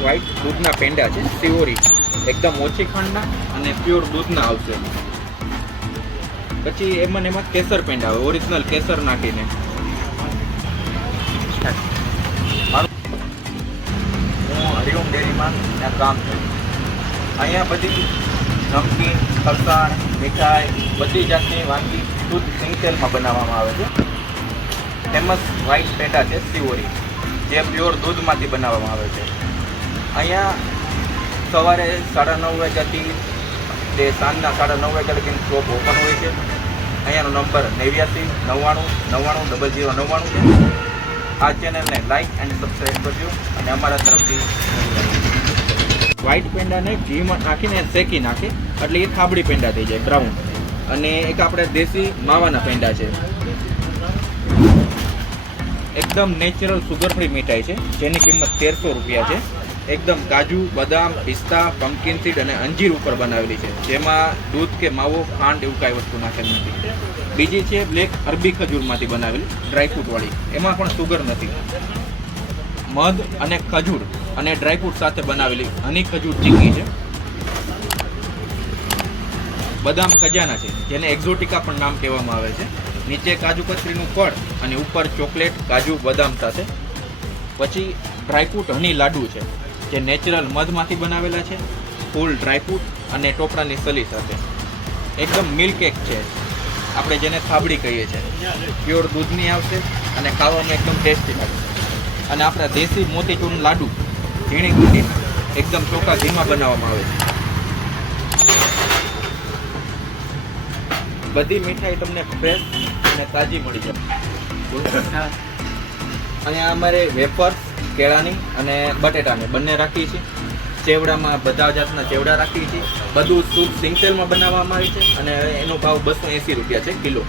White દૂધના પેંડા છે સિવોરી, એકદમ ઓછી ખાંડના અને પ્યોર દૂધના આવશે. પછી એમાં કેસર પેંડા આવે, ઓરિજિનલ કેસર નાખીને. હું હરિઓમ ડેરીમાં કામ કરું. અહીંયા બધી નમકીન, ફરસાણ, મીઠાઈ, બધી જાતની વાનગી શુદ્ધ સિંગતેલમાં બનાવવામાં આવે છે. ફેમસ વ્હાઈટ પેંડા છે સિવોરી, જે પ્યોર દૂધમાંથી બનાવવામાં આવે છે. અહીંયા સવારે 9:30 વાગ્યાથી તે સાંજના 9:30 વાગ્યા લગીને શોપ ઓપન હોય છે. અહીંયાનો નંબર 89 99 99 0099 છે. આ ચેનલને લાઈક એન્ડ સબસ્ક્રાઈબ કરજો અને અમારા તરફથી વ્હાઈટ પેંડાને ઘીમાં નાખીને શેકી નાખે એટલે એ થાબડી પેંડા થઈ જાય, બ્રાઉન. અને એક આપણે દેશી માવાના પેંડા છે, એકદમ નેચરલ સુગર ફ્રી મીઠાઈ છે, જેની કિંમત 1300 રૂપિયા છે. એકદમ કાજુ, બદામ, પિસ્તા, પમ્પકિન સીડ અને અંજીર ઉપર બનાવેલી છે, જેમાં દૂધ કે માવો, ખાંડ એવું કાંઈ વસ્તુ નાખેલી નથી. બીજી છે બ્લેક અરબી ખજૂરમાંથી બનાવેલી, ડ્રાયફ્રૂટવાળી, એમાં પણ સુગર નથી. મધ અને ખજૂર અને ડ્રાયફ્રૂટ સાથે બનાવેલી હની ખજૂર ચીકી છે. બદામ ખજાના છે, જેને એક્ઝોટિકા પણ નામ કહેવામાં આવે છે. નીચે કાજુ કતરીનું ફળ અને ઉપર ચોકલેટ, કાજુ, બદામ સાથે. પછી ડ્રાયફ્રૂટ હની લાડુ છે, જે નેચરલ મધમાંથી બનાવેલા છે, ફૂલ ડ્રાયફ્રૂટ અને ટોપરાની સલી સાથે. એકદમ મિલ્ક કેક છે, આપણે જેને થાબડી કહીએ છીએ, પ્યોર દૂધની આવશે અને ખાવામાં એકદમ ટેસ્ટી લાગશે. અને આપણા દેશી મોતીચૂરનું લાડુ ઝીણી કૂટી એકદમ ચોખ્ખા ઘીમાં બનાવવામાં આવે છે. બધી મીઠાઈ તમને ફ્રેશ અને તાજી મળી જાય. અને અમારે વેફર્સ કેળાની અને બટેટાની બંને રાખીએ છીએ. ચેવડામાં બધા જાતના ચેવડા રાખીએ છીએ. બધું શુદ્ધ સિંગતેલમાં બનાવવામાં આવે છે અને એનો ભાવ 280 રૂપિયા છે કિલો.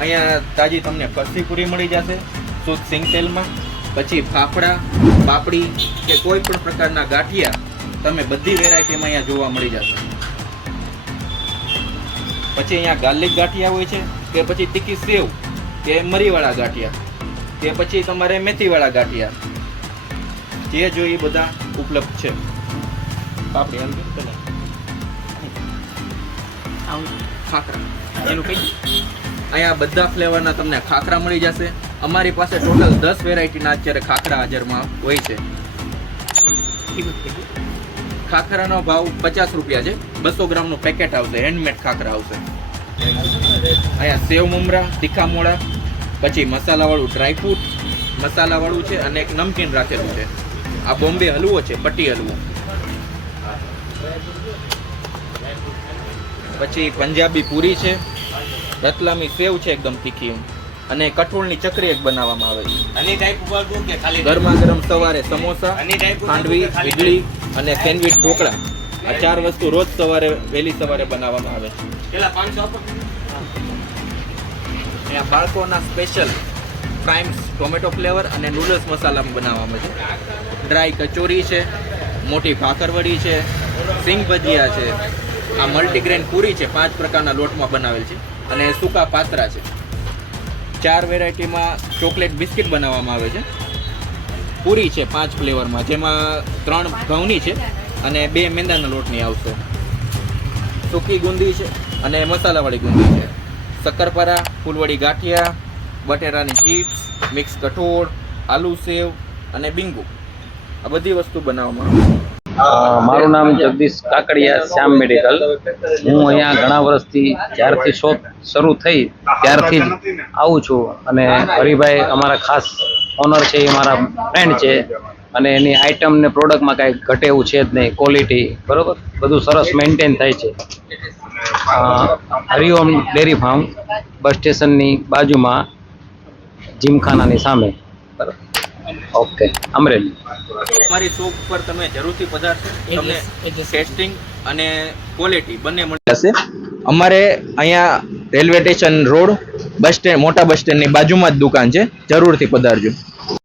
અહીંયા તાજી તમને ફરસી પૂરી મળી જશે શુદ્ધ સિંગતેલમાં. પછી ફાફડા, પાપડી કે કોઈ પણ પ્રકારના ગાંઠિયા તમે બધી વેરાયટીમાં અહીંયા જોવા મળી જશે. પછી અહીંયા ગાર્લિક ગાંઠિયા હોય છે, કે પછી તીખી સેવ, કે મરીવાળા ગાંઠિયા, કે પછી તમારે મેથીવાળા ગાંઠિયા, જે જોઈએ બધા ઉપલબ્ધ છે. પાપડી ખાખરા એનું કઈ અહીંયા બધા ફ્લેવરના તમને ખાખરા મળી જશે. અમારી પાસે ટોટલ 10 વેરાયટીના અત્યારે ખાખરા હાજરમાં હોય છે. ખાખરાનો ભાવ 50 રૂપિયા છે. 200 ગ્રામનું પેકેટ આવશે, હેન્ડમેડ ખાખરા આવશે. અહીંયા સેવ મમરા, તીખા મોળા, પછી મસાલાવાળું ડ્રાયફ્રૂટ મસાલાવાળું છે અને એક નમકીન રાખેલું છે. આ બોમ્બે હલવો છે, પટ્ટી હલવો. પછી પંજાબી પૂરી છે, રતલામી સેવ છે એકદમ તીખી, અને કઠોળની ચકરી એક બનાવવામાં આવે છે. ગરમા ગરમ સવારે સમોસા, ખાંડવી, ઇડલી અને સેન્ડવિચ ઢોકળા, આ 4 વસ્તુ રોજ સવારે વહેલી સવારે બનાવવામાં આવે છે. અહીંયા બાળકોના સ્પેશિયલ ફ્રાઈમ્સ ટોમેટો ફ્લેવર અને નૂડલ્સ મસાલામાં બનાવવામાં છે. ડ્રાય કચોરી છે, મોટી ભાખરવડી છે, સિંગ ભજીયા છે. આ મલ્ટીગ્રેન પૂરી છે, 5 પ્રકારના લોટમાં બનાવેલ છે, અને સૂકા પાત્રા છે. 4 વેરાયટીમાં ચોકલેટ બિસ્કિટ બનાવવામાં આવે છે. પૂરી છે 5 ફ્લેવરમાં, જેમાં 3 ઘઉંની છે અને 2 મેંદાના લોટની આવશે. સૂકી ગુંદી છે અને મસાલાવાળી ગુંદી છે. શક્કરપારા, ફૂલવડી ગાંઠિયા, બટેટાની ચિપ્સ, મિક્સ કઠોળ, આલુ સેવ અને બિંગુ, આ બધી વસ્તુ બનાવવામાં આવે છે. મારું નામ જગદીશ કાકડિયા, શ્યામ મેડિકલ. હું અહીંયા ઘણા વર્ષથી જ્યારથી શોપ શરૂ થઈ ત્યારથી જ આવું છું. અને હરિભાઈ અમારા ખાસ ઓનર છે, એ મારા ફ્રેન્ડ છે, અને એની આઈટમ ને પ્રોડક્ટમાં કાંઈ ઘટે એવું છે જ નહીં. ક્વોલિટી બરાબર, બધું સરસ મેન્ટેન થાય છે. હરિઓમ ડેરી ફાર્મ, બસ સ્ટેશનની બાજુમાં, જીમખાનાની સામે. બરાબર, ઓકે, અમરેલી. અમારી શોપ પર તમે જરૂરથી પધારશો, તમને ટેસ્ટિંગ અને ક્વોલિટી બંને મળી જશે. અમારે અહીંયા railway station road, bus stand, મોટા બસ સ્ટેન્ડની બાજુમાં જ દુકાન છે, જરૂરથી પધારજો.